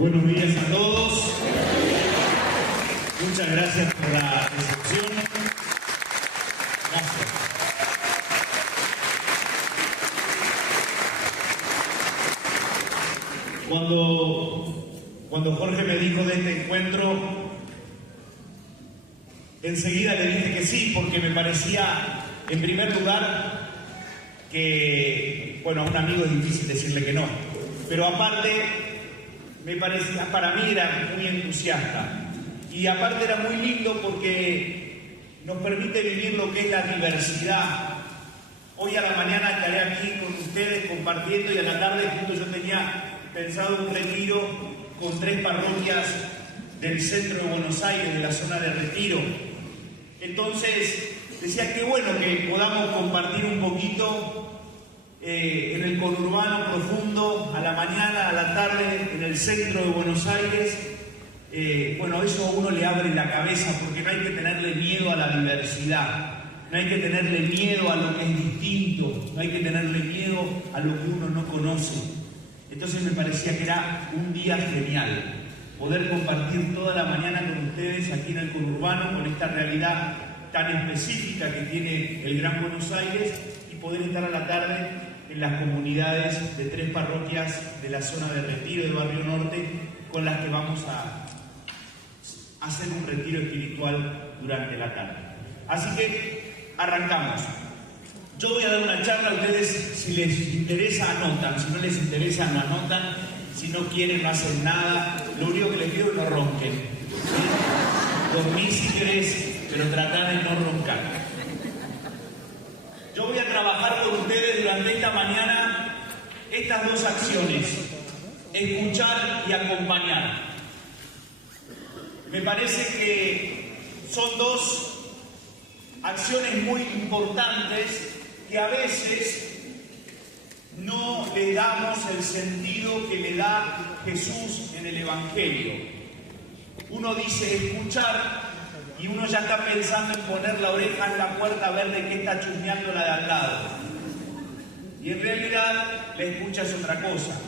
Buenos días a todos. Muchas gracias por la recepción. Gracias. Cuando Jorge me dijo de este encuentro, enseguida le dije que sí, porque me parecía, en primer lugar, que, bueno, a un amigo es difícil decirle que no, pero aparte, me parecía, para mí era muy entusiasta, y aparte era muy lindo porque nos permite vivir lo que es la diversidad. Hoy a la mañana estaré aquí con ustedes compartiendo, y a la tarde justo yo tenía pensado un retiro con 3 parroquias del centro de Buenos Aires, de la zona de Retiro. Entonces, decía que bueno que podamos compartir un poquito en el conurbano profundo, a la mañana, a la tarde, en el centro de Buenos Aires. Bueno, eso a uno le abre la cabeza, porque no hay que tenerle miedo a la diversidad, no hay que tenerle miedo a lo que es distinto, no hay que tenerle miedo a lo que uno no conoce. Entonces me parecía que era un día genial poder compartir toda la mañana con ustedes aquí en el conurbano, con esta realidad tan específica que tiene el Gran Buenos Aires, y poder estar a la tarde en las comunidades de 3 parroquias de la zona de Retiro, del Barrio Norte, con las que vamos a hacer un retiro espiritual durante la tarde. Así que arrancamos. Yo voy a dar una charla, ustedes si les interesa anotan, si no les interesa no anotan, si no quieren no hacen nada, lo único que les pido es no ronquen. Dormí si querés, pero tratá de no roncar. Yo voy a trabajar con ustedes durante esta mañana estas 2 acciones: escuchar y acompañar. Me parece que son 2 acciones muy importantes que a veces no le damos el sentido que le da Jesús en el Evangelio. Uno dice escuchar y uno ya está pensando en poner la oreja en la puerta a ver de qué está chusmeando la de al lado. Y en realidad la escucha es otra cosa.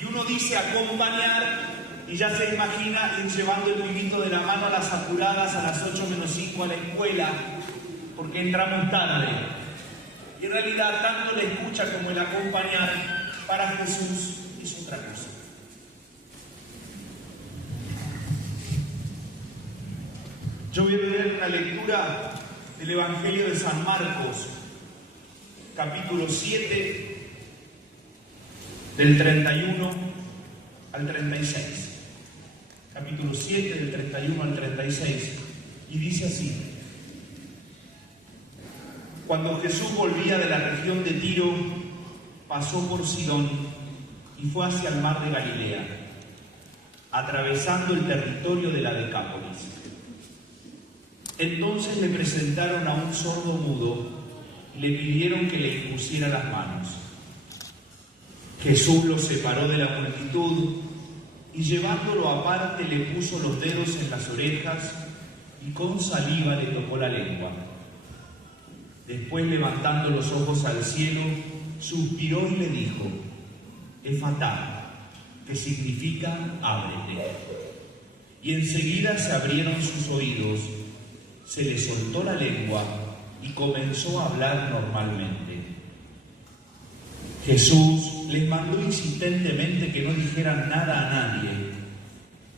Y uno dice acompañar y ya se imagina ir llevando el pibito de la mano a las apuradas a las 8 menos 5 a la escuela, porque entramos tarde. Y en realidad tanto la escucha como el acompañar para Jesús es otra cosa. Yo voy a leer una lectura del Evangelio de San Marcos, capítulo 7, del 31 al 36. Capítulo 7, del 31 al 36. Y dice así: Cuando Jesús volvía de la región de Tiro, pasó por Sidón y fue hacia el mar de Galilea, atravesando el territorio de la Decápolis. Entonces le presentaron a un sordo mudo y le pidieron que le impusiera las manos. Jesús lo separó de la multitud y llevándolo aparte le puso los dedos en las orejas y con saliva le tocó la lengua. Después, levantando los ojos al cielo, suspiró y le dijo: Efatá, que significa ábrete. Y enseguida se abrieron sus oídos, se le soltó la lengua y comenzó a hablar normalmente. Jesús les mandó insistentemente que no dijeran nada a nadie,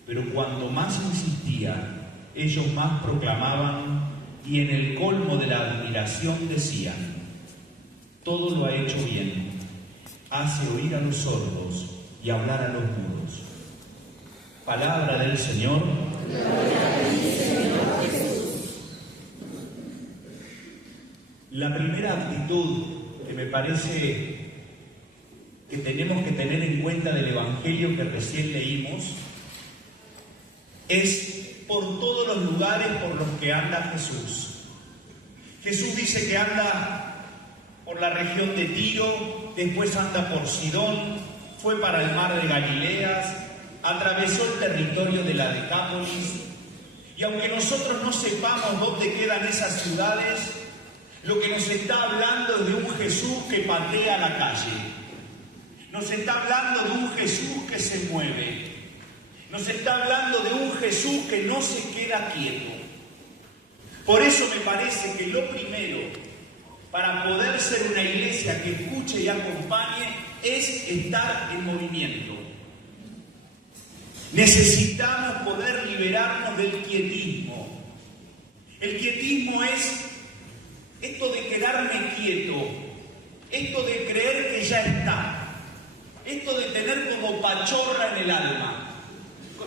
pero cuanto más insistía, ellos más proclamaban, y en el colmo de la admiración decían: todo lo ha hecho bien, hace oír a los sordos y hablar a los mudos. Palabra del Señor. La primera actitud que me parece que tenemos que tener en cuenta del Evangelio que recién leímos es por todos los lugares por los que anda Jesús. Jesús dice que anda por la región de Tiro, después anda por Sidón, fue para el mar de Galileas, atravesó el territorio de la Decápolis, y aunque nosotros no sepamos dónde quedan esas ciudades, lo que nos está hablando es de un Jesús que patea la calle. Nos está hablando de un Jesús que se mueve. Nos está hablando de un Jesús que no se queda quieto. Por eso me parece que lo primero para poder ser una iglesia que escuche y acompañe es estar en movimiento. Necesitamos poder liberarnos del quietismo. El quietismo es esto de quedarme quieto, esto de creer que ya está, esto de tener como pachorra en el alma.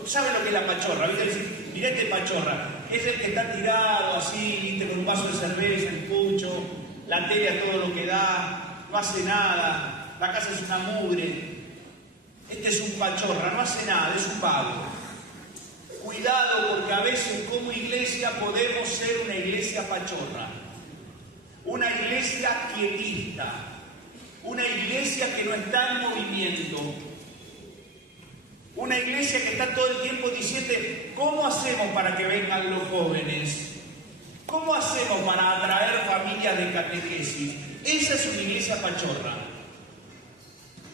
¿Saben lo que es la pachorra? ¿Viste? Mirá este pachorra, es el que está tirado así, ¿viste? Con un vaso de cerveza, el pucho, la tele a todo lo que da, no hace nada, la casa es una mugre. Este es un pachorra, no hace nada, es un vago. Cuidado, porque a veces como iglesia podemos ser una iglesia pachorra, una iglesia quietista, una iglesia que no está en movimiento, una iglesia que está todo el tiempo diciendo, ¿cómo hacemos para que vengan los jóvenes? ¿Cómo hacemos para atraer familias de catequesis? Esa es una iglesia pachorra.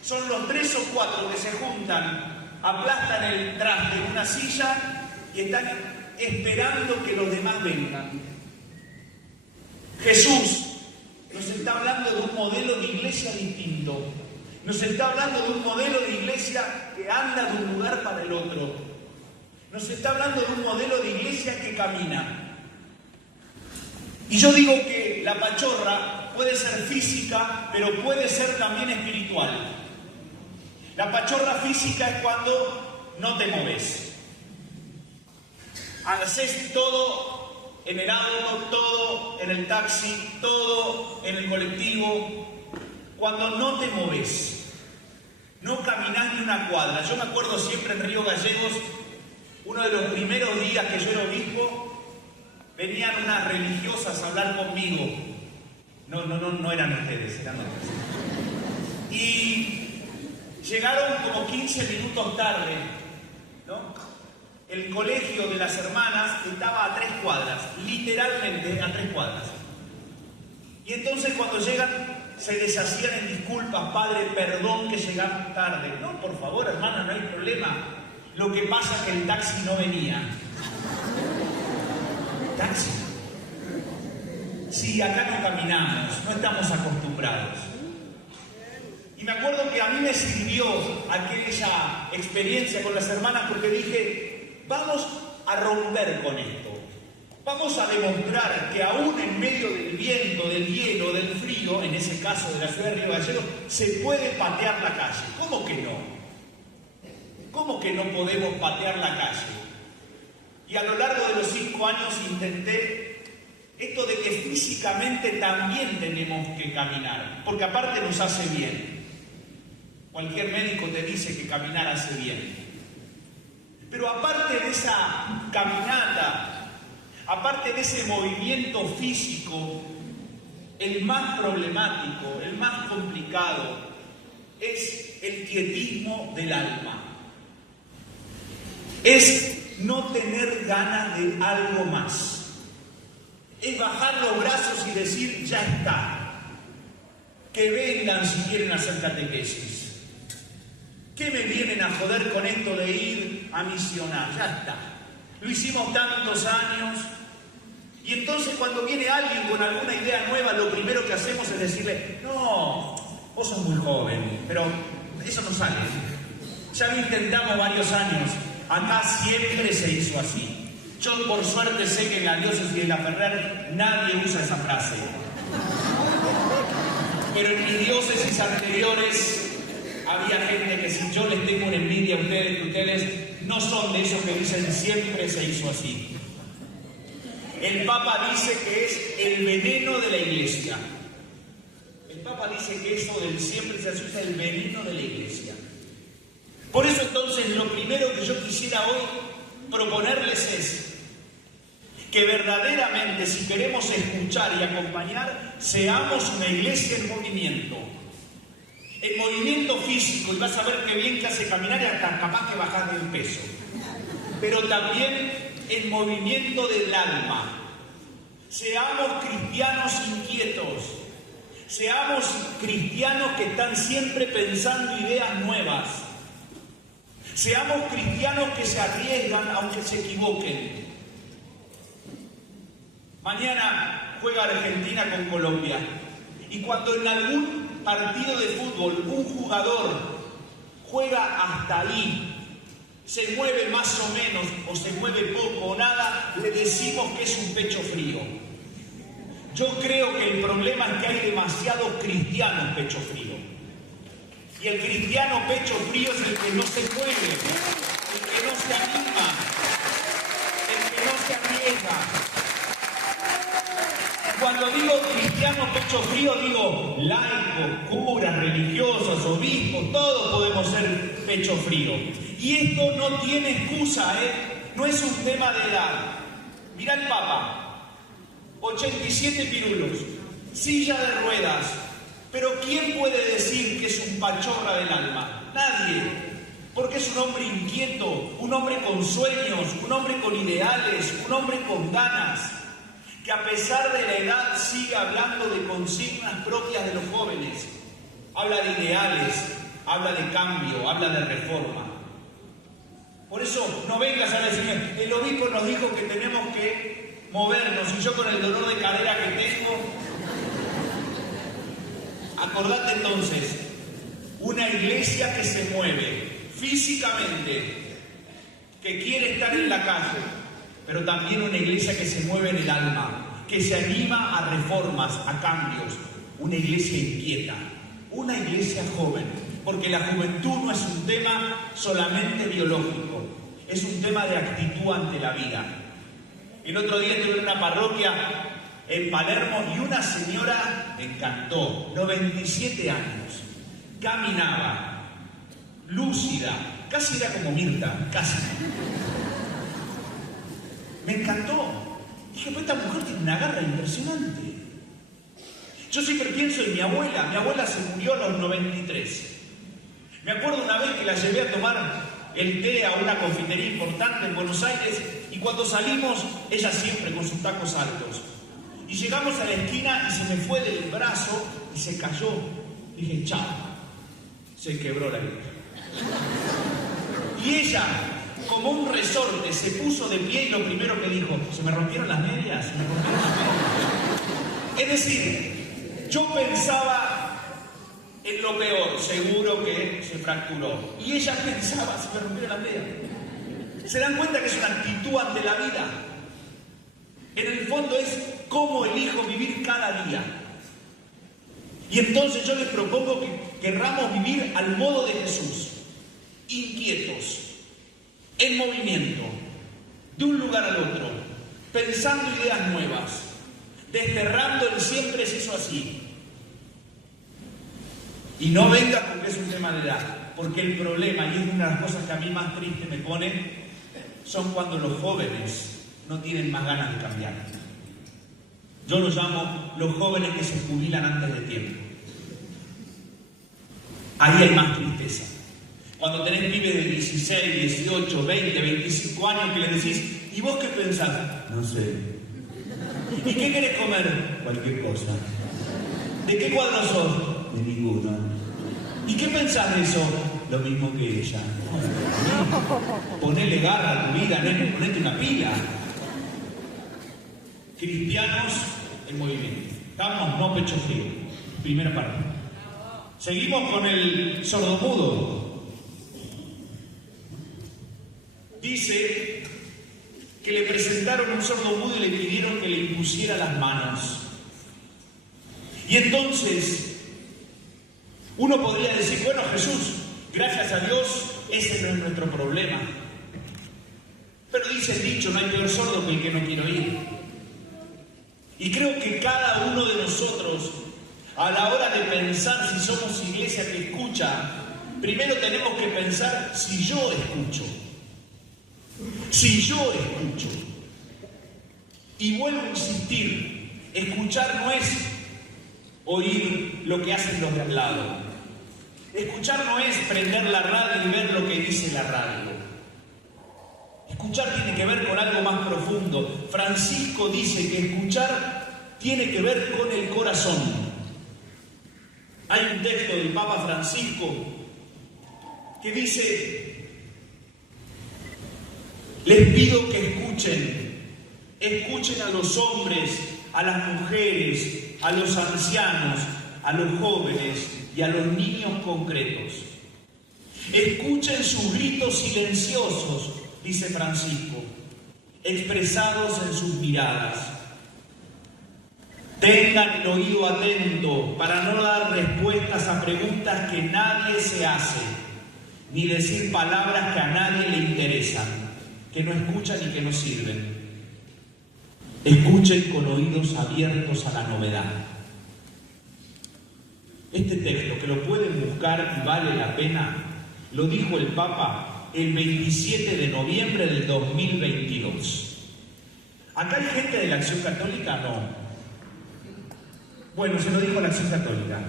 Son los 3 o 4 que se juntan, aplastan el traste en una silla y están esperando que los demás vengan. Jesús nos está hablando de un modelo de iglesia distinto. Nos está hablando de un modelo de iglesia que anda de un lugar para el otro. Nos está hablando de un modelo de iglesia que camina. Y yo digo que la pachorra puede ser física, pero puede ser también espiritual. La pachorra física es cuando no te moves. Haces todo en el auto, todo en el taxi, todo en el colectivo. Cuando no te moves, no caminás ni una cuadra. Yo me acuerdo siempre en Río Gallegos, uno de los primeros días que yo era obispo, venían unas religiosas a hablar conmigo. No eran ustedes, eran otras. Y llegaron como 15 minutos tarde, ¿no? El colegio de las hermanas estaba a 3 cuadras, literalmente a 3 cuadras. Y entonces cuando llegan, se deshacían en disculpas, padre, perdón que llegamos tarde. No, por favor, hermana, no hay problema. Lo que pasa es que el taxi no venía. ¿Taxi? Sí, acá no caminamos, no estamos acostumbrados. Y me acuerdo que a mí me sirvió aquella experiencia con las hermanas porque dije, vamos a romper con esto. Vamos a demostrar que aún en medio del viento, del hielo, del frío, en ese caso de la ciudad de Río Gallegos, se puede patear la calle. ¿Cómo que no? ¿Cómo que no podemos patear la calle? Y a lo largo de los 5 años intenté esto de que físicamente también tenemos que caminar, porque aparte nos hace bien. Cualquier médico te dice que caminar hace bien. Pero aparte de esa caminata, aparte de ese movimiento físico, el más problemático, el más complicado, es el quietismo del alma. Es no tener ganas de algo más. Es bajar los brazos y decir, ya está. Que vengan si quieren hacer catequesis. ¿Qué me vienen a joder con esto de ir a misionar? Ya está. Lo hicimos tantos años. Y entonces cuando viene alguien con alguna idea nueva, lo primero que hacemos es decirle, no, vos sos muy joven, pero eso no sale. Ya lo intentamos varios años. Acá siempre se hizo así. Yo por suerte sé que en la diócesis de La Ferrer nadie usa esa frase. Pero en mis diócesis anteriores había gente que si yo les tengo una envidia a ustedes, que ustedes no son de esos que dicen siempre se hizo así. El Papa dice que es el veneno de la Iglesia. El Papa dice que eso del siempre se hace es el veneno de la Iglesia. Por eso entonces lo primero que yo quisiera hoy proponerles es que verdaderamente si queremos escuchar y acompañar, seamos una iglesia en movimiento. En movimiento físico, y vas a ver qué bien que hace caminar y hasta capaz que bajar del peso. Pero también en movimiento del alma. Seamos cristianos inquietos. Seamos cristianos que están siempre pensando ideas nuevas. Seamos cristianos que se arriesgan aunque se equivoquen. Mañana juega Argentina con Colombia. Y cuando en algún partido de fútbol un jugador juega hasta ahí, se mueve más o menos, o se mueve poco o nada, le decimos que es un pecho frío. Yo creo que el problema es que hay demasiados cristianos pecho frío. Y el cristiano pecho frío es el que no se mueve, el que no se anima, el que no se arriesga. Cuando digo cristiano pecho frío, digo laicos, curas, religiosos, obispos, todos podemos ser pecho frío. Y esto no tiene excusa, no es un tema de edad. Mirá el Papa, 87 pirulos, silla de ruedas, pero ¿quién puede decir que es un pachorra del alma? Nadie, porque es un hombre inquieto, un hombre con sueños, un hombre con ideales, un hombre con ganas, que a pesar de la edad sigue hablando de consignas propias de los jóvenes. Habla de ideales, habla de cambio, habla de reforma. Por eso no vengas a decirme, el obispo nos dijo que tenemos que movernos y yo con el dolor de cadera que tengo. Acordate entonces, una iglesia que se mueve físicamente, que quiere estar en la calle, pero también una iglesia que se mueve en el alma, que se anima a reformas, a cambios, una iglesia inquieta, una iglesia joven, porque la juventud no es un tema solamente biológico, es un tema de actitud ante la vida. El otro día estuve en una parroquia en Palermo y una señora me encantó, 97 años, caminaba, lúcida, casi era como Mirta, casi. Me encantó. Dije, pues esta mujer tiene una garra impresionante. Yo siempre pienso en mi abuela se murió a los 93. Me acuerdo una vez que la llevé a tomar el té a una confitería importante en Buenos Aires y cuando salimos, ella siempre con sus tacos altos. Y llegamos a la esquina y se me fue del brazo y se cayó. Dije, chao, se quebró la vida. Y ella, como un resorte, se puso de pie y lo primero que dijo, ¿se me rompieron las medias? ¿Se me rompieron las medias? Es decir, yo pensaba en lo peor, seguro que se fracturó. Y ella pensaba, se me rompieron las medias. ¿Se dan cuenta que es una actitud ante la vida? En el fondo es cómo elijo vivir cada día. Y entonces yo les propongo que querramos vivir al modo de Jesús, inquietos, en movimiento, de un lugar al otro, pensando ideas nuevas, desterrando el siempre se hizo así. Y no venga porque es un tema de edad, porque el problema, y es una de las cosas que a mí más triste me pone, son cuando los jóvenes no tienen más ganas de cambiar. Yo los llamo los jóvenes que se jubilan antes de tiempo. Ahí hay más tristeza. Cuando tenés pibes de 16, 18, 20, 25 años que les decís, ¿y vos qué pensás? No sé. ¿Y qué querés comer? Cualquier cosa. ¿De qué cuadro sos? De ninguno. ¿Y qué pensás de eso? Lo mismo que ella. Ponele garra a tu vida, ponete una pila. Cristianos en movimiento. Estamos no pecho frío. Primera parte. Seguimos con el sordomudo. Dice que le presentaron un sordomudo y le pidieron que le impusiera las manos. Y entonces uno podría decir, bueno, Jesús, gracias a Dios, ese no es nuestro problema. Pero dice el dicho, no hay peor sordo que el que no quiere oír. Y creo que cada uno de nosotros, a la hora de pensar si somos iglesia que escucha, primero tenemos que pensar si yo escucho. Si yo escucho. Y vuelvo a insistir, escuchar no es oír lo que hacen los de al lado. Escuchar no es prender la radio y ver lo que dice la radio. Escuchar tiene que ver con algo más profundo. Francisco dice que escuchar tiene que ver con el corazón. Hay un texto del Papa Francisco que dice Les pido que escuchen a los hombres, a las mujeres, a los ancianos, a los jóvenes y a los niños concretos. Escuchen sus gritos silenciosos, dice Francisco, expresados en sus miradas. Tengan el oído atento para no dar respuestas a preguntas que nadie se hace, ni decir palabras que a nadie le interesan, que no escuchan y que no sirven. Escuchen con oídos abiertos a la novedad. Este texto, que lo pueden buscar y vale la pena, lo dijo el Papa el 27 de noviembre del 2022. ¿Acá hay gente de la Acción Católica? No. Bueno, se lo dijo a la Acción Católica,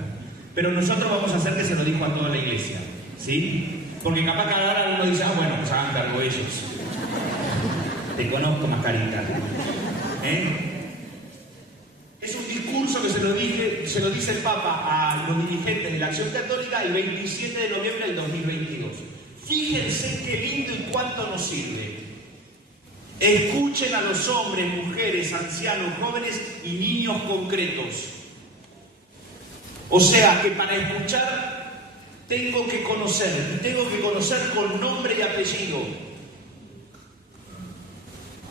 pero nosotros vamos a hacer que se lo dijo a toda la Iglesia, ¿sí? Porque capaz que ahora uno dice, bueno, pues hagan cargo ellos. Te conozco, mascarita. Es un discurso que se lo dice el Papa a los dirigentes de la Acción Católica el 27 de noviembre del 2022. Fíjense qué lindo y cuánto nos sirve. Escuchen a los hombres, mujeres, ancianos, jóvenes y niños concretos. O sea que para escuchar tengo que conocer, y tengo que conocer con nombre y apellido.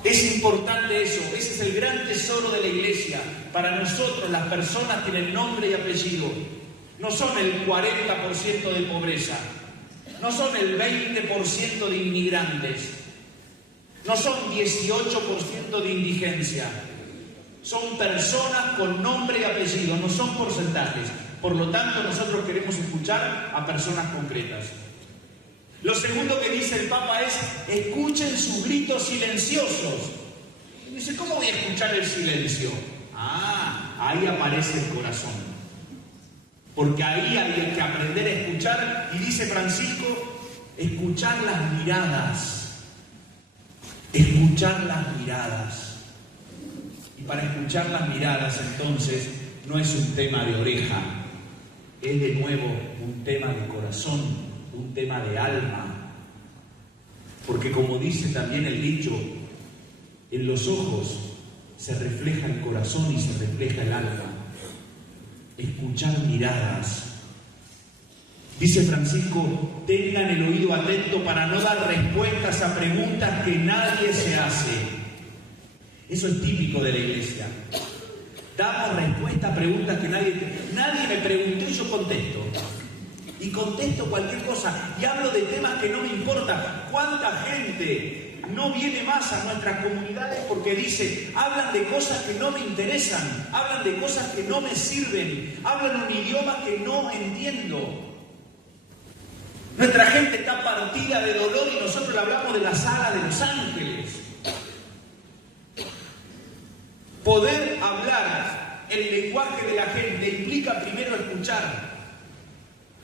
Es importante eso, ese es el gran tesoro de la Iglesia. Para nosotros las personas tienen nombre y apellido. No son el 40% de pobreza, no son el 20% de inmigrantes, no son 18% de indigencia. Son personas con nombre y apellido, no son porcentajes. Por lo tanto, nosotros queremos escuchar a personas concretas. Lo segundo que dice el Papa es, escuchen sus gritos silenciosos. Y dice, ¿cómo voy a escuchar el silencio? Ahí aparece el corazón. Porque ahí hay que aprender a escuchar, y dice Francisco, escuchar las miradas. Escuchar las miradas. Y para escuchar las miradas, entonces, no es un tema de oreja, es de nuevo un tema de corazón, un tema de alma. Porque como dice también el dicho, en los ojos se refleja el corazón y se refleja el alma. Escuchar miradas. Dice Francisco, tengan el oído atento para no dar respuestas a preguntas que nadie se hace. Eso es típico de la Iglesia. Damos respuesta a preguntas que nadie me preguntó y yo contesto. Y contesto cualquier cosa. Y hablo de temas que no me importan. ¿Cuánta gente no viene más a nuestras comunidades porque dice, hablan de cosas que no me interesan, hablan de cosas que no me sirven, hablan un idioma que no entiendo? Nuestra gente está partida de dolor y nosotros le hablamos de la saga de los ángeles. Poder hablar el lenguaje de la gente implica primero escuchar.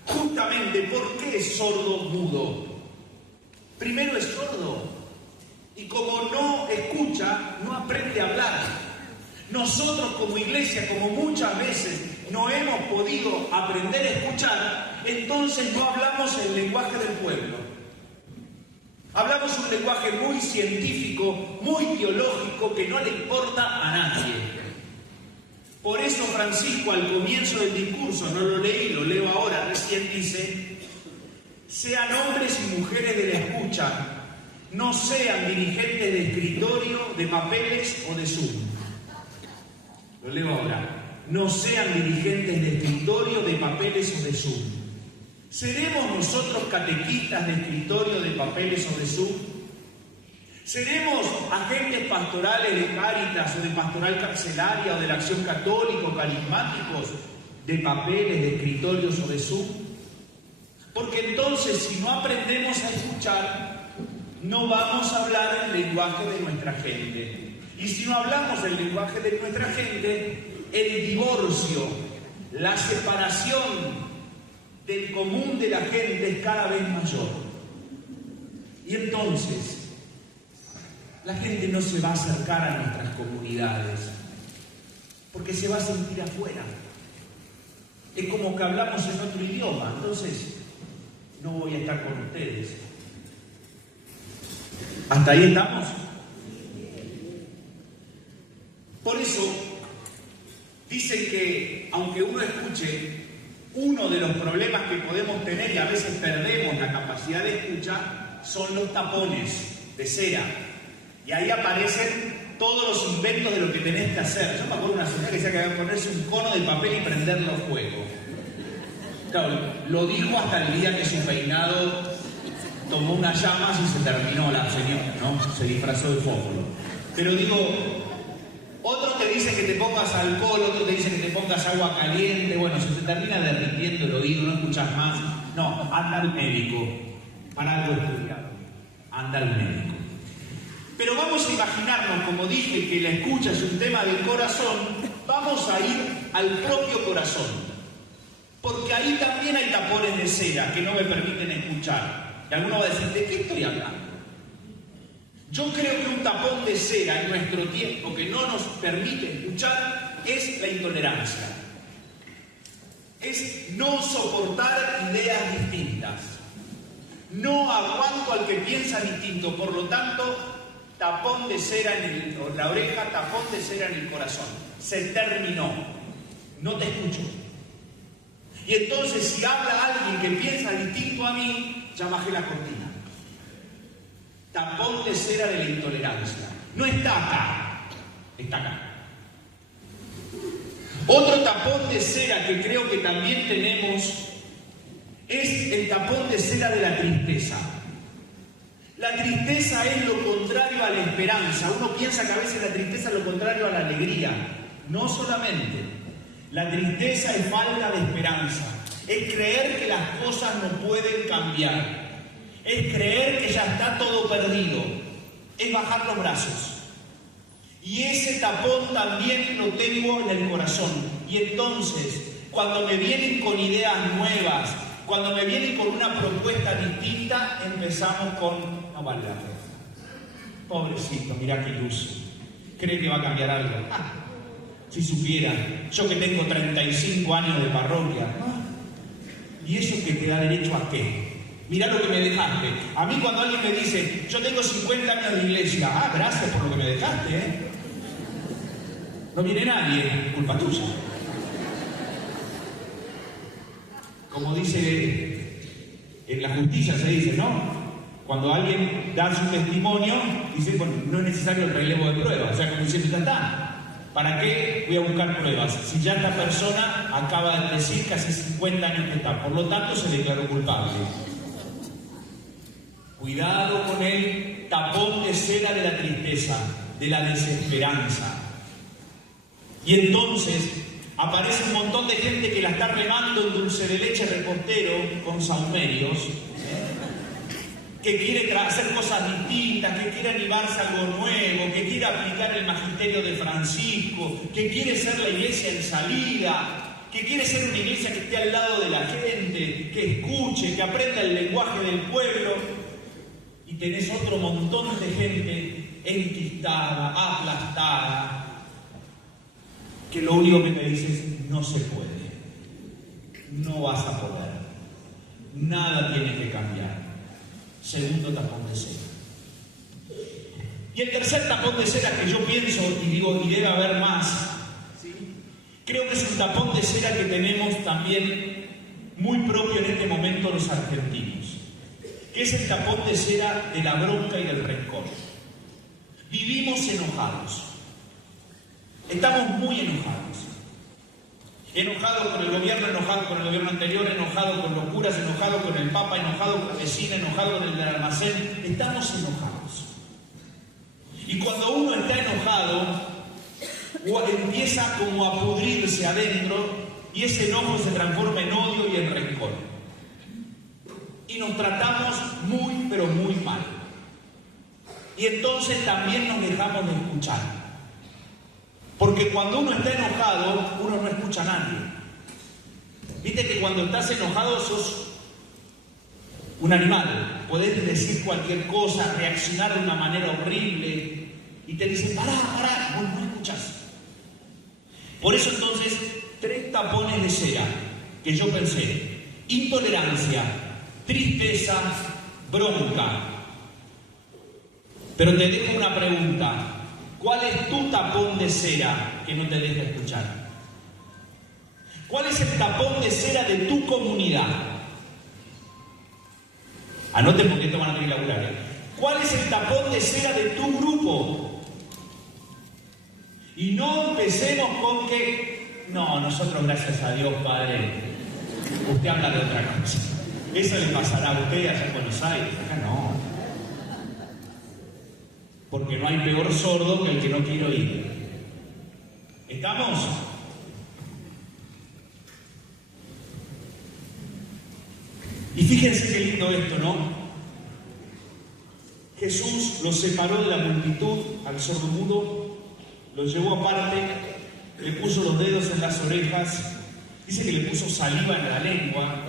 Justamente, ¿por qué es sordo mudo? Primero es sordo. Y como no escucha, no aprende a hablar. Nosotros como iglesia, como muchas veces no hemos podido aprender a escuchar, entonces no hablamos el lenguaje del pueblo. Hablamos un lenguaje muy científico, muy teológico, que no le importa a nadie. Por eso Francisco, al comienzo del discurso, no lo leí, lo leo ahora, recién dice, sean hombres y mujeres de la escucha, no sean dirigentes de escritorio, de papeles o de Zoom. Lo leo ahora. No sean dirigentes de escritorio, de papeles o de Zoom. ¿Seremos nosotros catequistas de escritorio, de papeles o de Zoom? ¿Seremos agentes pastorales de Cáritas o de pastoral carcelaria o de la Acción Católica o carismáticos de papeles, de escritorios o de Zoom? Porque entonces, si no aprendemos a escuchar, no vamos a hablar el lenguaje de nuestra gente. Y si no hablamos el lenguaje de nuestra gente, el divorcio, la separación del común de la gente es cada vez mayor. Y entonces, la gente no se va a acercar a nuestras comunidades, porque se va a sentir afuera. Es como que hablamos en otro idioma, entonces no voy a estar con ustedes. ¿Hasta ahí estamos? Por eso, dicen que aunque uno escuche, uno de los problemas que podemos tener y a veces perdemos la capacidad de escucha son los tapones de cera. Y ahí aparecen todos los inventos de lo que tenés que hacer. Yo me acuerdo de una señora que decía que había que ponerse un cono de papel y prenderlo fuego. Claro, lo dijo hasta el día que su peinado tomó unas llamas y se terminó la señora, ¿no? Se disfrazó de fósforo. Pero digo, otro te dice que te pongas alcohol, otro te dice que te pongas agua caliente. Bueno, se te termina derritiendo el oído, no escuchas más. No, anda al médico. Para algo estudiado. Anda al médico. Pero vamos a imaginarnos, como dije, que la escucha es un tema del corazón, vamos a ir al propio corazón. Porque ahí también hay tapones de cera que no me permiten escuchar. Y alguno va a decir, ¿de qué estoy hablando? Yo creo que un tapón de cera en nuestro tiempo que no nos permite escuchar es la intolerancia. Es no soportar ideas distintas. No aguanto al que piensa distinto, por lo tanto, tapón de cera en la oreja, tapón de cera en el corazón. Se terminó. No te escucho. Y entonces, si habla alguien que piensa distinto a mí, ya bajé la cortina. Tapón de cera de la intolerancia. No está acá, está acá. Otro tapón de cera que creo que también tenemos es el tapón de cera de la tristeza. La tristeza es lo contrario a la esperanza. Uno piensa que a veces la tristeza es lo contrario a la alegría. No solamente. La tristeza es falta de esperanza. Es creer que las cosas no pueden cambiar. Es creer que ya está todo perdido. Es bajar los brazos. Y ese tapón también lo tengo en el corazón. Y entonces, cuando me vienen con ideas nuevas, cuando me vienen con una propuesta distinta, empezamos con, no vale la pena. Pobrecito, mirá qué luz. ¿Cree que va a cambiar algo? Si supiera, yo que tengo 35 años de parroquia, ¿y eso que te da derecho a qué? Mirá lo que me dejaste. A mí cuando alguien me dice, yo tengo 50 años de iglesia, gracias por lo que me dejaste, ¿eh? No viene nadie, culpa tuya. Como dice en la justicia, se dice, ¿no? Cuando alguien da su testimonio, dice, bueno, no es necesario el relevo de pruebas. O sea, como diciendo, ya está. ¿Para qué voy a buscar pruebas? Si ya esta persona acaba de decir que hace 50 años que está, por lo tanto se declaró culpable. Cuidado con el tapón de cera de la tristeza, de la desesperanza. Y entonces aparece un montón de gente que la está remando en dulce de leche repostero con saumerios, que quiere hacer cosas distintas, que quiere animarse a algo nuevo, que quiere aplicar el magisterio de Francisco, que quiere ser la iglesia en salida, que quiere ser una iglesia que esté al lado de la gente, que escuche, que aprenda el lenguaje del pueblo. Y tenés otro montón de gente enquistada, aplastada, que lo único que te dice es, no se puede, no vas a poder, nada tiene que cambiar. Segundo tapón de cera. Y el tercer tapón de cera que yo pienso, y digo, y debe haber más, ¿sí? Creo que es un tapón de cera que tenemos también muy propio en este momento los argentinos, que es el tapón de cera de la bronca y del rencor. Vivimos enojados. Estamos muy enojados. Enojado con el gobierno, enojado con el gobierno anterior, enojado con los curas, enojado con el papa, enojado con la vecina, enojado con el del almacén. Estamos enojados. Y cuando uno está enojado, empieza como a pudrirse adentro y ese enojo se transforma en odio y en rencor. Y nos tratamos muy, pero muy mal. Y entonces también nos dejamos de escuchar. Porque cuando uno está enojado, uno no escucha a nadie. Viste que cuando estás enojado sos un animal. Podés decir cualquier cosa, reaccionar de una manera horrible. Y te dicen, pará, vos no escuchás. Por eso entonces, 3 tapones de cera que yo pensé. Intolerancia, tristeza, bronca. Pero te dejo una pregunta. ¿Cuál es tu tapón de cera que no te deja escuchar? ¿Cuál es el tapón de cera de tu comunidad? Anoten porque esto van a tener que laburar, ¿eh? ¿Cuál es el tapón de cera de tu grupo? Y no empecemos con que, no, nosotros gracias a Dios, Padre, usted habla de otra cosa. Eso le pasará a usted allá en Buenos Aires, acá no. Porque no hay peor sordo que el que no quiere oír. ¿Estamos? Y fíjense qué lindo esto, ¿no? Jesús los separó de la multitud al sordomudo, lo llevó aparte, le puso los dedos en las orejas, dice que le puso saliva en la lengua,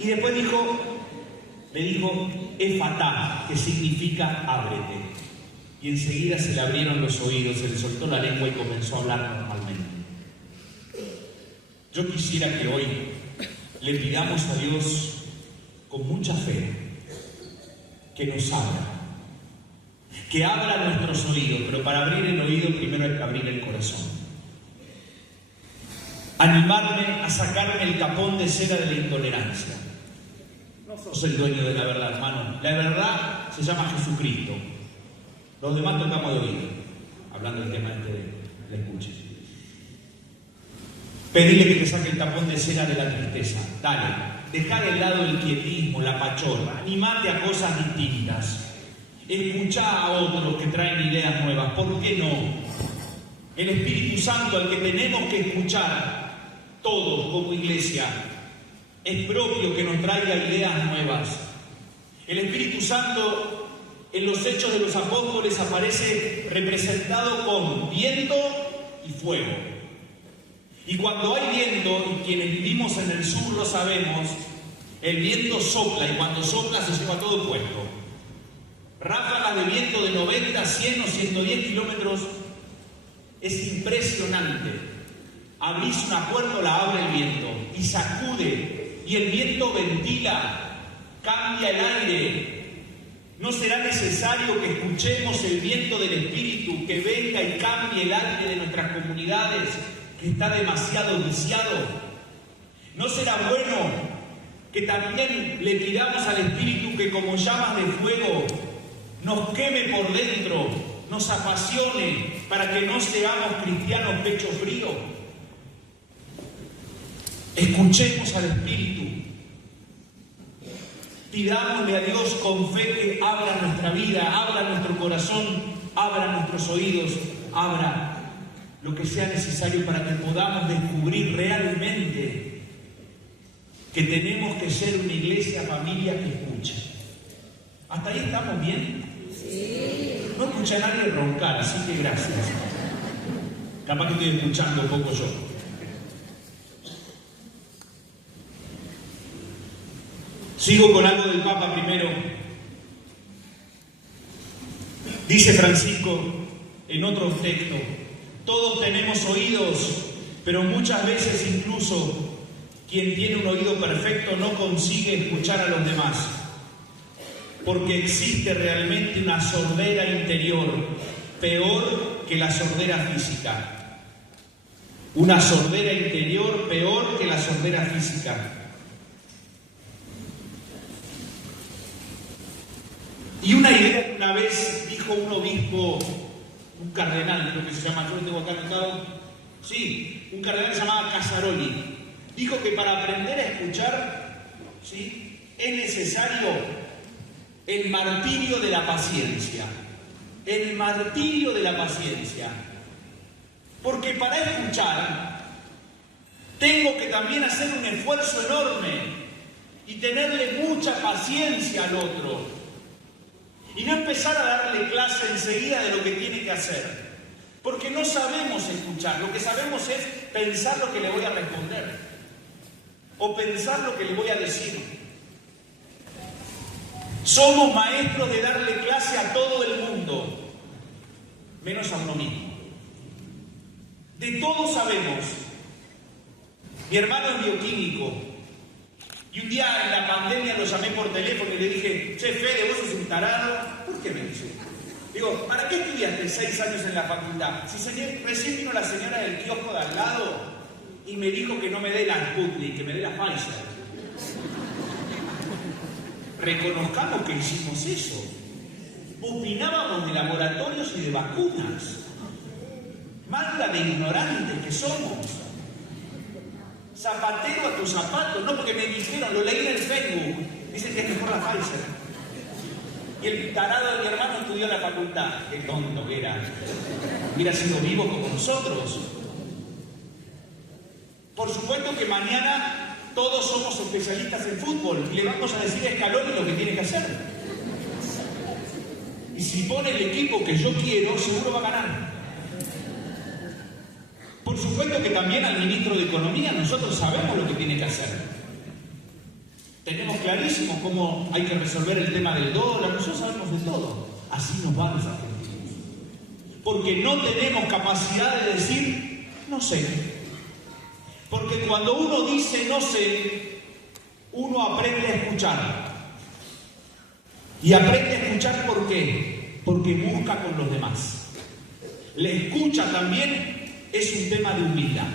y después le dijo, Efatá, que significa ábrete. Y enseguida se le abrieron los oídos, se le soltó la lengua y comenzó a hablar normalmente. Yo quisiera que hoy le pidamos a Dios con mucha fe que nos abra, que abra nuestros oídos, pero para abrir el oído primero hay que abrir el corazón. Animarme a sacarme el tapón de cera de la intolerancia. No sos el dueño de la verdad, hermano. La verdad se llama Jesucristo. Los demás tocamos de oído, hablando del tema de escuche. Pedirle que te saque el tapón de cera de la tristeza. Dale, dejar de lado el quietismo, la pachorra. Animate a cosas distintas. Escuchá a otros que traen ideas nuevas. ¿Por qué no? El Espíritu Santo al que tenemos que escuchar todos como iglesia, es propio que nos traiga ideas nuevas. El Espíritu Santo en los Hechos de los Apóstoles aparece representado con viento y fuego. Y cuando hay viento, y quienes vivimos en el sur lo sabemos, el viento sopla y cuando sopla se lleva todo puesto. Ráfagas de viento de 90, 100 o 110 kilómetros. Es impresionante. Abrís una puerta, la abre el viento y sacude. Y el viento ventila, cambia el aire. ¿No será necesario que escuchemos el viento del Espíritu que venga y cambie el aire de nuestras comunidades, que está demasiado viciado? ¿No será bueno que también le pidamos al Espíritu que como llamas de fuego nos queme por dentro, nos apasione, para que no seamos cristianos pecho frío? Escuchemos al Espíritu. Pidámosle a Dios con fe que abra nuestra vida, abra nuestro corazón, abra nuestros oídos, abra lo que sea necesario para que podamos descubrir realmente que tenemos que ser una iglesia, familia que escucha. ¿Hasta ahí estamos bien? Sí. No escuché a nadie roncar, así que gracias. Capaz que estoy escuchando un poco yo. Sigo con algo del Papa primero. Dice Francisco en otro texto, todos tenemos oídos, pero muchas veces incluso quien tiene un oído perfecto no consigue escuchar a los demás, porque existe realmente una sordera interior, peor que la sordera física. Una sordera interior peor que la sordera física. Y una idea que una vez dijo un obispo, un cardenal, creo que se llama, yo lo tengo acá anotado, sí, un cardenal se llamaba Casaroli, dijo que para aprender a escuchar, ¿sí?, es necesario el martirio de la paciencia. El martirio de la paciencia. Porque para escuchar, tengo que también hacer un esfuerzo enorme y tenerle mucha paciencia al otro. Y no empezar a darle clase enseguida de lo que tiene que hacer. Porque no sabemos escuchar. Lo que sabemos es pensar lo que le voy a responder. O pensar lo que le voy a decir. Somos maestros de darle clase a todo el mundo, menos a uno mismo. De todo sabemos. Mi hermano es bioquímico. Y un día en la pandemia lo llamé por teléfono y le dije, che, Fede, vos sos un tarado. ¿Por qué me dice? Digo, ¿para qué estudiaste 6 años en la facultad? Si recién vino la señora del kiosco de al lado y me dijo que no me dé la Sputnik, que me dé la Pfizer. Reconozcamos que hicimos eso. Opinábamos de laboratorios y de vacunas. Manda de ignorantes que somos. Zapatero a tus zapatos, no porque me dijeron, lo leí en el Facebook, dicen que es mejor la Pfizer. Y el tarado de mi hermano estudió en la facultad. Qué tonto que era. Hubiera sido vivo como nosotros. Por supuesto que mañana todos somos especialistas en fútbol y le vamos a decir a Scaloni lo que tiene que hacer. Y si pone el equipo que yo quiero, seguro va a ganar. Por supuesto que también al ministro de Economía nosotros sabemos lo que tiene que hacer. Tenemos clarísimo cómo hay que resolver el tema del dólar, nosotros sabemos de todo. Así nos van los argentinos. Porque no tenemos capacidad de decir, no sé. Porque cuando uno dice no sé, uno aprende a escuchar. Y aprende a escuchar ¿por qué? Porque busca con los demás. La escucha también es un tema de humildad.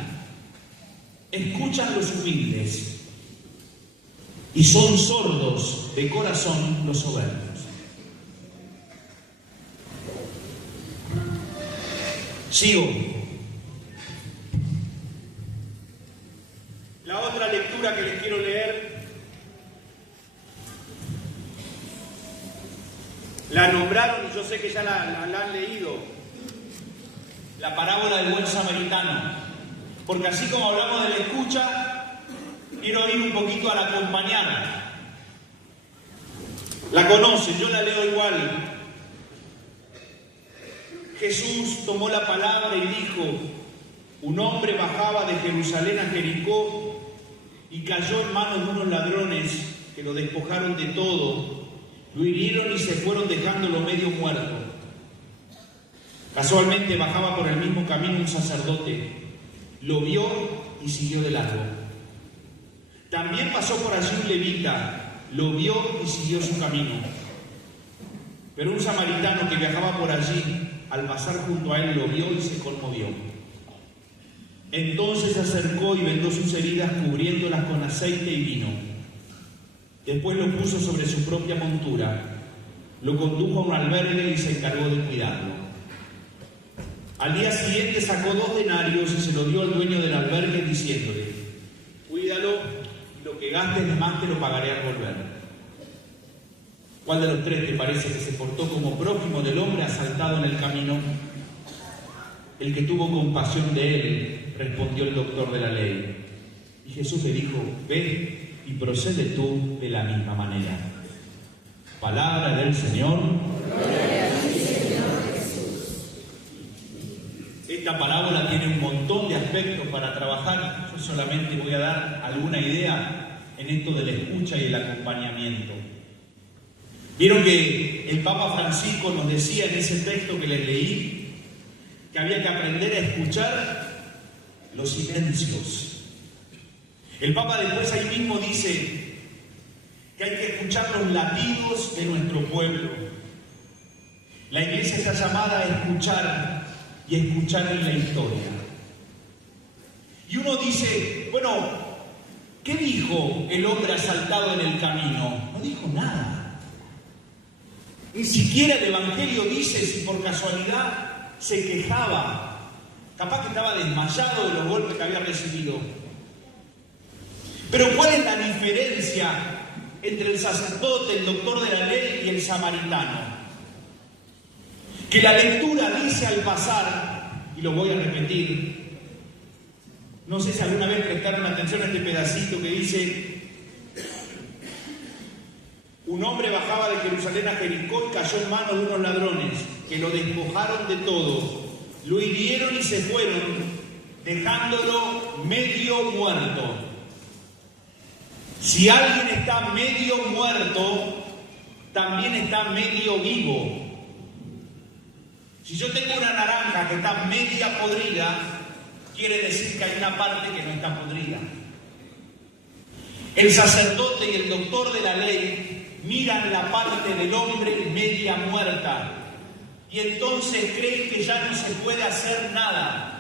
Escuchan los humildes y son sordos de corazón los soberbios. Sigo. La otra lectura que les quiero leer la nombraron y yo sé que ya la han leído. La parábola del buen samaritano, porque así como hablamos de la escucha, quiero ir un poquito al acompañar. La conocen, yo la leo igual. Jesús tomó la palabra y dijo, un hombre bajaba de Jerusalén a Jericó y cayó en manos de unos ladrones que lo despojaron de todo, lo hirieron y se fueron dejándolo medio muerto. Casualmente bajaba por el mismo camino un sacerdote, lo vio y siguió de largo. También pasó por allí un levita, lo vio y siguió su camino. Pero un samaritano que viajaba por allí, al pasar junto a él, lo vio y se conmovió. Entonces se acercó y vendó sus heridas cubriéndolas con aceite y vino. Después lo puso sobre su propia montura, lo condujo a un albergue y se encargó de cuidarlo. Al día siguiente sacó 2 denarios y se lo dio al dueño del albergue diciéndole, cuídalo, lo que gastes de más te lo pagaré al volver. ¿Cuál de los 3 te parece que se portó como prójimo del hombre asaltado en el camino? El que tuvo compasión de él, respondió el doctor de la ley. Y Jesús le dijo, ve y procede tú de la misma manera. Palabra del Señor. Esta parábola tiene un montón de aspectos para trabajar. Yo solamente voy a dar alguna idea en esto de la escucha y el acompañamiento. Vieron que el Papa Francisco nos decía en ese texto que les leí que había que aprender a escuchar los silencios. El Papa después ahí mismo dice que hay que escuchar los latidos de nuestro pueblo. La Iglesia está llamada a escuchar y escuchar en la historia. Y uno dice, bueno, ¿qué dijo el hombre asaltado en el camino? No dijo nada. Ni siquiera el Evangelio dice si por casualidad se quejaba. Capaz que estaba desmayado de los golpes que había recibido. Pero ¿cuál es la diferencia entre el sacerdote, el doctor de la ley y el samaritano? Que la lectura dice al pasar, y lo voy a repetir, no sé si alguna vez prestaron atención a este pedacito que dice, un hombre bajaba de Jerusalén a Jericó y cayó en manos de unos ladrones que lo despojaron de todo, lo hirieron y se fueron, dejándolo medio muerto. Si alguien está medio muerto, también está medio vivo. Si yo tengo una naranja que está media podrida, quiere decir que hay una parte que no está podrida. El sacerdote y el doctor de la ley miran la parte del hombre media muerta y entonces creen que ya no se puede hacer nada.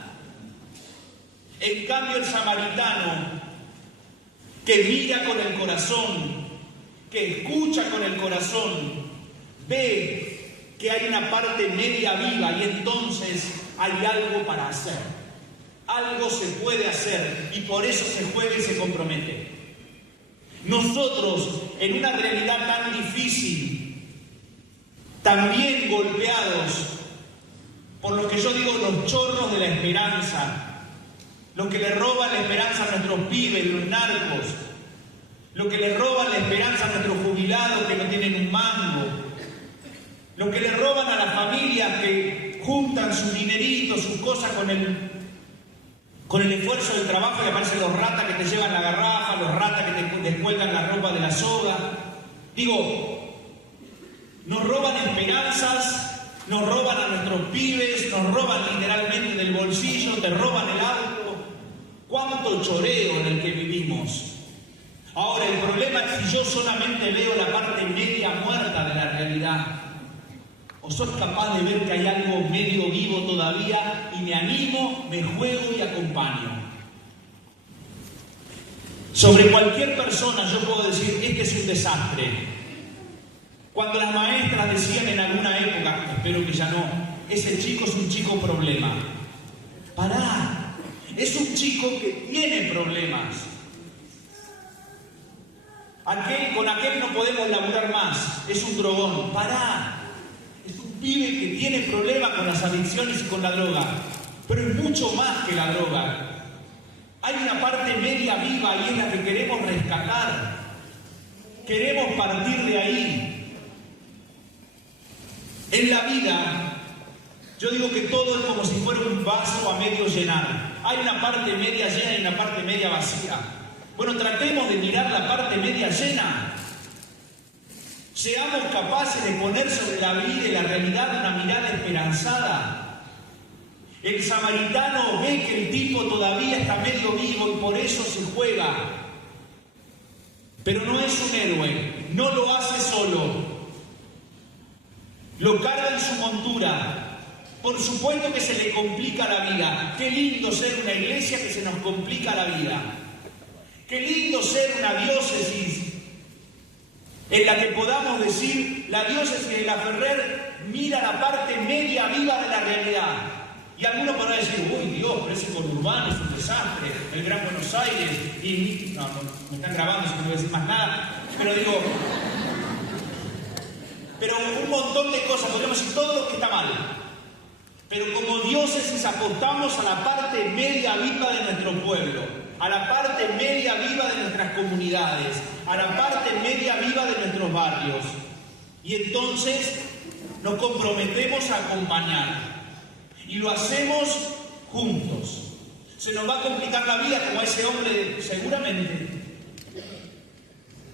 En cambio, el samaritano, que mira con el corazón, que escucha con el corazón, ve que hay una parte media viva y entonces hay algo para hacer. Algo se puede hacer y por eso se juega y se compromete. Nosotros, en una realidad tan difícil, también golpeados por lo que yo digo los chorros de la esperanza, lo que le roban la esperanza a nuestros pibes, los narcos, lo que le roban la esperanza a nuestros jubilados que no tienen un mango, lo que le roban a las familias que juntan sus dineritos, sus cosas con el esfuerzo del trabajo y aparecen los ratas que te llevan la garrafa, los ratas que te descuelgan la ropa de la soga. Digo, nos roban esperanzas, nos roban a nuestros pibes, nos roban literalmente del bolsillo, te roban el auto. ¿Cuánto choreo en el que vivimos? Ahora, el problema es si yo solamente veo la parte media muerta de la realidad. ¿O soy capaz de ver que hay algo medio vivo todavía y me animo, me juego y acompaño? Sobre cualquier persona yo puedo decir, este es un desastre. Cuando las maestras decían en alguna época, espero que ya no, ese chico es un chico problema. Pará, es un chico que tiene problemas. Con aquel no podemos laburar más, es un drogón. Pará. Es un pibe que tiene problemas con las adicciones y con la droga, pero es mucho más que la droga. Hay una parte media viva y es la que queremos rescatar. Queremos partir de ahí. En la vida, yo digo que todo es como si fuera un vaso a medio llenar. Hay una parte media llena y una parte media vacía. Bueno, tratemos de mirar la parte media llena. Seamos capaces de poner sobre la vida y la realidad una mirada esperanzada. El samaritano ve que el tipo todavía está medio vivo y por eso se juega. Pero no es un héroe, no lo hace solo. Lo carga en su montura. Por supuesto que se le complica la vida. Qué lindo ser una iglesia que se nos complica la vida. Qué lindo ser una diócesis en la que podamos decir, la diócesis de La Ferrer mira la parte media viva de la realidad. Y algunos podrán decir, uy Dios, pero ese conurbano es un desastre, el Gran Buenos Aires, y no, me están grabando, si no voy a decir más nada, pero digo, pero un montón de cosas, podríamos decir todo lo que está mal. Pero como diócesis apostamos a la parte media viva de nuestro pueblo, a la parte media viva de nuestras comunidades, a la parte media viva de nuestros barrios. Y entonces nos comprometemos a acompañar. Y lo hacemos juntos. Se nos va a complicar la vida como a ese hombre, seguramente.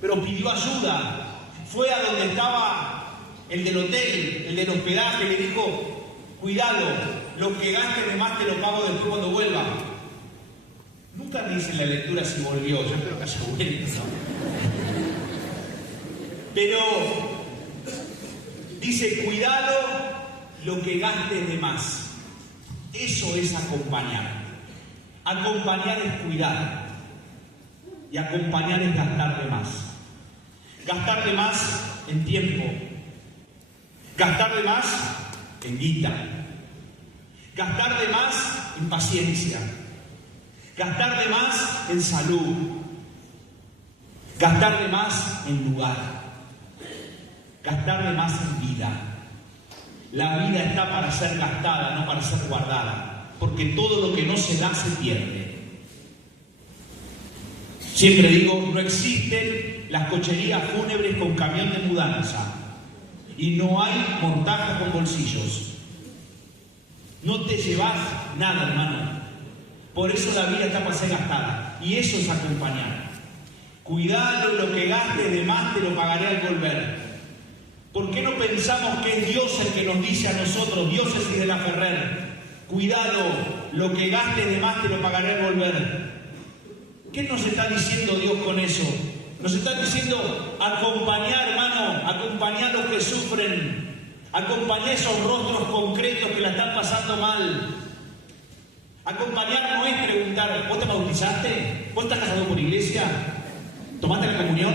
Pero pidió ayuda. Fue a donde estaba el del hotel, el del hospedaje, le dijo, cuidado, lo que gastes de más te lo pago después cuando vuelva. Nunca dice en la lectura si volvió, yo espero que haya vuelto, ¿no? Pero dice, cuidado lo que gastes de más. Eso es acompañar. Acompañar es cuidar. Y acompañar es gastar de más. Gastar de más en tiempo. Gastar de más en guita. Gastar de más en paciencia. Gastar de más en salud. Gastar de más en lugar. Gastar de más en vida. La vida está para ser gastada, no para ser guardada. Porque todo lo que no se da se pierde. Siempre digo, no existen las cocherías fúnebres con camión de mudanza. Y no hay montajes con bolsillos. No te llevas nada, hermano. Por eso la vida está para ser gastada. Y eso es acompañar. Cuidado, lo que gastes de más te lo pagaré al volver. ¿Por qué no pensamos que es Dios el que nos dice a nosotros, diócesis de La Ferrer, cuidado, lo que gastes de más te lo pagaré al volver? ¿Qué nos está diciendo Dios con eso? Nos están diciendo, acompañar, hermano, acompañar a los que sufren, acompañar esos rostros concretos que la están pasando mal. Acompañar no es preguntar, ¿vos te bautizaste? ¿Vos estás casado por iglesia? ¿Tomaste la comunión?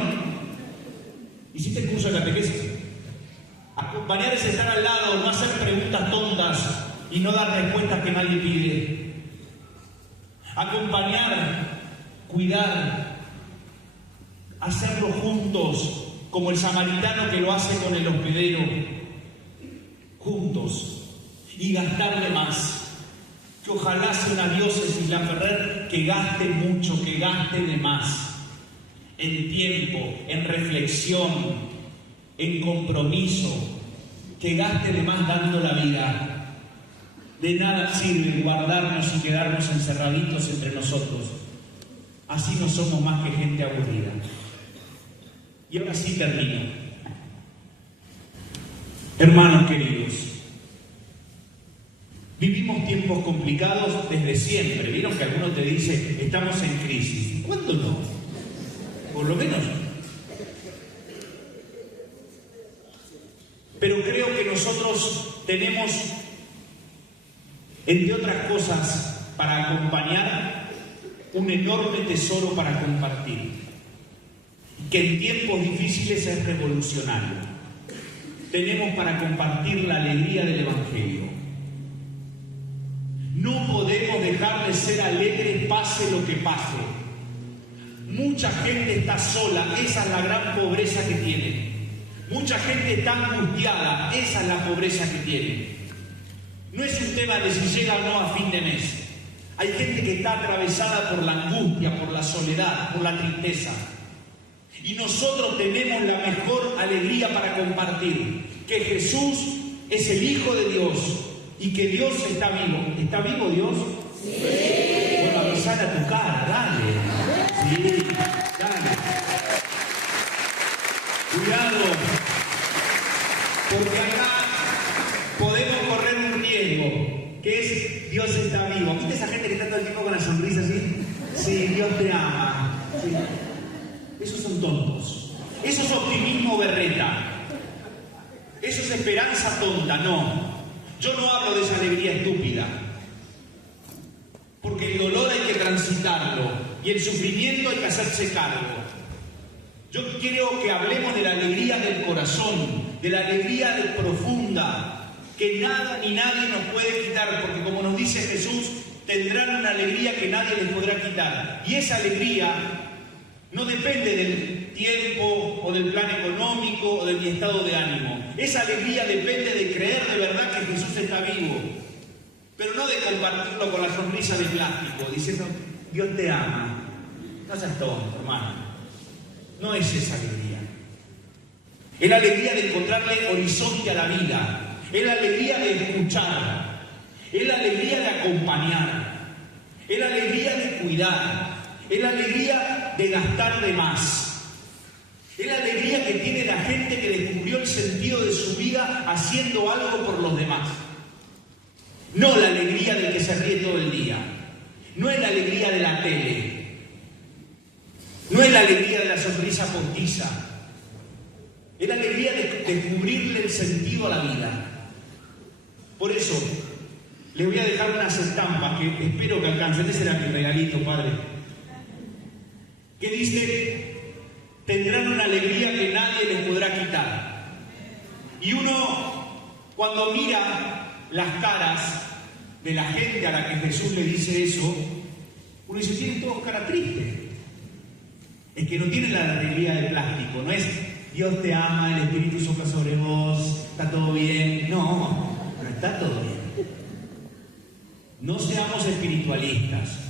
¿Hiciste el curso de catequesis? Acompañar es estar al lado, no hacer preguntas tontas y no dar respuestas que nadie pide. Acompañar, cuidar, hacerlo juntos, como el samaritano que lo hace con el hospedero, juntos, y gastarle más. Que ojalá sea una diócesis La Ferrer que gaste mucho, que gaste de más, en tiempo, en reflexión, en compromiso, que gaste de más dando la vida. De nada sirve guardarnos y quedarnos encerraditos entre nosotros. Así no somos más que gente aburrida. Y ahora sí termino. Hermanos queridos, vivimos tiempos complicados desde siempre. Vieron que alguno te dice, estamos en crisis. ¿Cuándo no? Por lo menos. Pero creo que nosotros tenemos, entre otras cosas, para acompañar, un enorme tesoro para compartir, que en tiempos difíciles es revolucionario. Tenemos para compartir la alegría del Evangelio. No podemos dejar de ser alegres pase lo que pase. Mucha gente está sola, esa es la gran pobreza que tiene. Mucha gente está angustiada, esa es la pobreza que tiene. No es un tema de si llega o no a fin de mes. Hay gente que está atravesada por la angustia, por la soledad, por la tristeza. Y nosotros tenemos la mejor alegría para compartir, que Jesús es el Hijo de Dios y que Dios está vivo. ¿Está vivo Dios? Sí. Bueno, avisar a tu cara, dale. Sí, dale. Cuidado, porque acá podemos correr un riesgo, que es Dios está vivo. ¿Viste esa gente que está todo el tiempo con la sonrisa así? Sí, Dios te ama. Sí. Esos son tontos. Eso es optimismo berreta. Eso es esperanza tonta. No. Yo no hablo de esa alegría estúpida. Porque el dolor hay que transitarlo y el sufrimiento hay que hacerse cargo. Yo quiero que hablemos de la alegría del corazón, de la alegría profunda, que nada ni nadie nos puede quitar, porque como nos dice Jesús, tendrán una alegría que nadie les podrá quitar. Y esa alegría no depende del tiempo o del plan económico o de mi estado de ánimo. Esa alegría depende de creer de verdad que Jesús está vivo, pero no de compartirlo con la sonrisa de plástico, diciendo, Dios te ama. No seas tonto, hermano. No es esa alegría. Es la alegría de encontrarle horizonte a la vida. Es la alegría de escuchar. Es la alegría de acompañar. Es la alegría de cuidar. Es la alegría de gastar de más. Es la alegría que tiene la gente que descubrió el sentido de su vida haciendo algo por los demás. No la alegría del que se ríe todo el día. No es la alegría de la tele. No es la alegría de la sonrisa postiza. Es la alegría de descubrirle el sentido a la vida. Por eso, les voy a dejar unas estampas que espero que alcancen. Ese era mi regalito, Padre. Que dice, tendrán una alegría que nadie les podrá quitar. Y uno, cuando mira las caras de la gente a la que Jesús le dice eso, uno dice, tienen todos cara triste. Es que no tienen la alegría de plástico, no es Dios te ama, el Espíritu sopla sobre vos, está todo bien. No, no está todo bien. No seamos espiritualistas,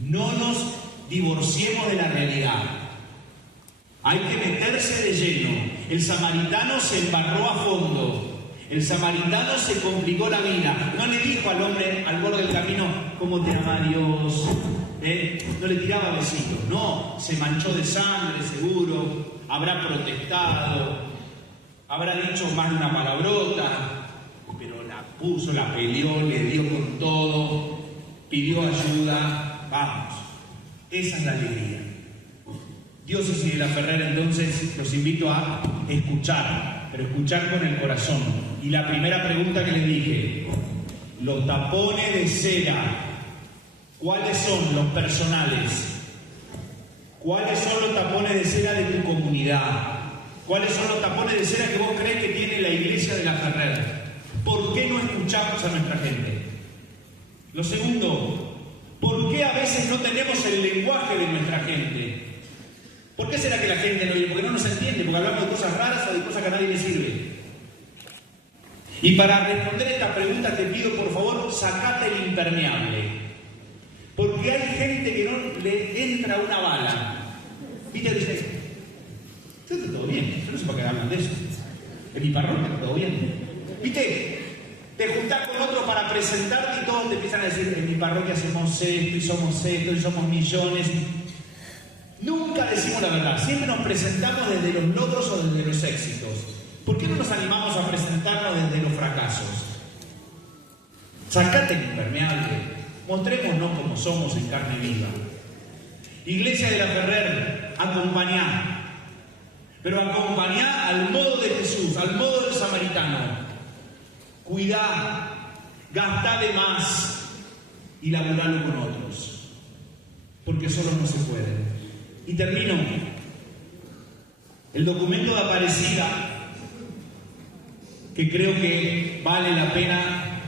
no nos divorciemos de la realidad. Hay que meterse de lleno. El samaritano se embarró a fondo. El samaritano se complicó la vida. No le dijo al hombre al borde del camino, ¿cómo te ama Dios? No le tiraba besitos. No, se manchó de sangre, seguro. Habrá protestado. Habrá dicho más de una palabrota. Pero la puso, la peleó, le dio con todo. Pidió ayuda. Vamos. Esa es la alegría. Diócesis de La Ferrer, entonces los invito a escuchar, pero escuchar con el corazón. Y la primera pregunta que les dije, los tapones de cera, ¿cuáles son los personales? ¿Cuáles son los tapones de cera de tu comunidad? ¿Cuáles son los tapones de cera que vos crees que tiene la iglesia de La Ferrer? ¿Por qué no escuchamos a nuestra gente? Lo segundo, ¿por qué a veces no tenemos el lenguaje de nuestra gente? ¿Por qué será que la gente no oye? Porque no nos entiende, porque hablamos de cosas raras o de cosas que a nadie le sirve. Y para responder esta pregunta te pido, por favor, sacate el impermeable. Porque hay gente que no le entra una bala. Y te dice, está todo bien, yo no sé para qué hablan de eso. En mi parroquia está todo bien. ¿Viste? Te juntás con otro para presentarte y todos te empiezan a decir, en mi parroquia hacemos esto y somos esto y somos millones. Nunca decimos la verdad, siempre nos presentamos desde los logros o desde los éxitos. ¿Por qué no nos animamos a presentarnos desde los fracasos? Sacate el impermeable. Mostrémonos como somos en carne viva. Iglesia de La Ferrer, acompañá. Pero acompañá al modo de Jesús, al modo del samaritano. Cuidá, gastá de más y laburalo con otros. Porque solo no se puede. Y termino. El documento de Aparecida, que creo que vale la pena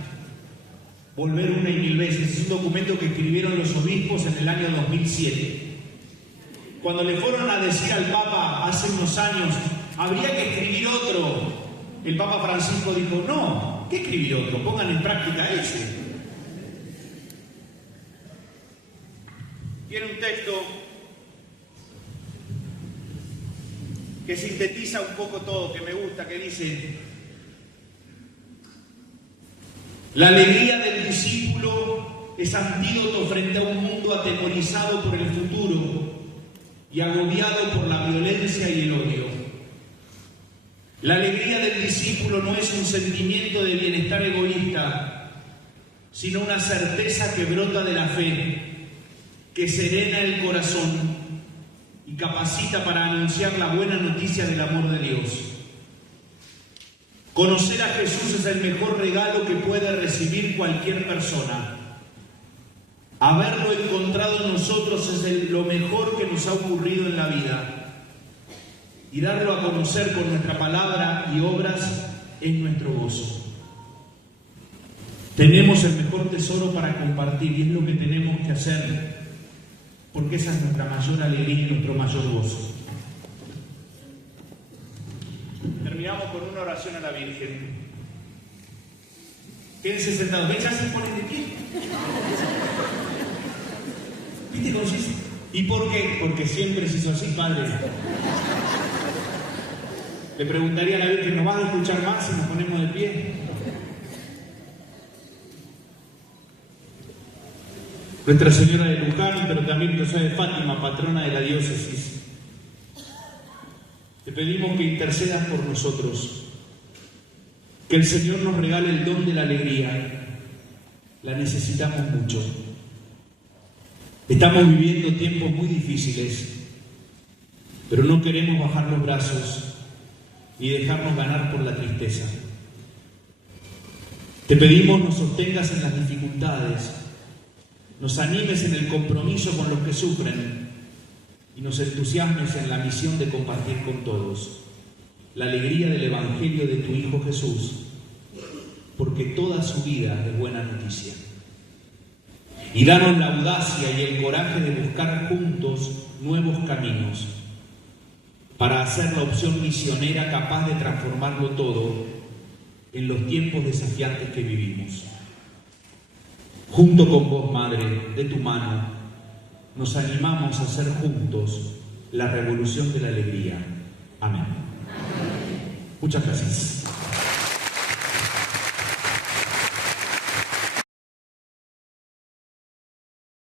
volver una y mil veces. Es un documento que escribieron los obispos en el año 2007. Cuando le fueron a decir al Papa hace unos años, habría que escribir otro, el Papa Francisco dijo, no, ¿qué escribir otro? Pongan en práctica ese. Tiene un texto que sintetiza un poco todo, que me gusta, que dice: la alegría del discípulo es antídoto frente a un mundo atemorizado por el futuro y agobiado por la violencia y el odio. La alegría del discípulo no es un sentimiento de bienestar egoísta, sino una certeza que brota de la fe, que serena el corazón y capacita para anunciar la buena noticia del amor de Dios. Conocer a Jesús es el mejor regalo que puede recibir cualquier persona. Haberlo encontrado en nosotros es lo mejor que nos ha ocurrido en la vida. Y darlo a conocer con nuestra palabra y obras es nuestro gozo. Tenemos el mejor tesoro para compartir y es lo que tenemos que hacer, porque esa es nuestra mayor alegría y nuestro mayor gozo. Terminamos con una oración a la Virgen. Quédense sentados. ¿Ven? Ya se ponen de pie. ¿Viste cómo se dice? ¿Y por qué? Porque siempre se hizo así, Padre. Le preguntaría a la Virgen, ¿nos vas a escuchar más si nos ponemos de pie? Nuestra Señora de Luján, pero también Nuestra de Fátima, patrona de la diócesis. Te pedimos que intercedas por nosotros, que el Señor nos regale el don de la alegría. La necesitamos mucho. Estamos viviendo tiempos muy difíciles, pero no queremos bajar los brazos y dejarnos ganar por la tristeza. Te pedimos nos sostengas en las dificultades, nos animes en el compromiso con los que sufren y nos entusiasmes en la misión de compartir con todos la alegría del Evangelio de tu Hijo Jesús, porque toda su vida es buena noticia. Y danos la audacia y el coraje de buscar juntos nuevos caminos para hacer la opción misionera capaz de transformarlo todo en los tiempos desafiantes que vivimos. Junto con vos, Madre, de tu mano, nos animamos a hacer juntos la revolución de la alegría. Amén. Muchas gracias.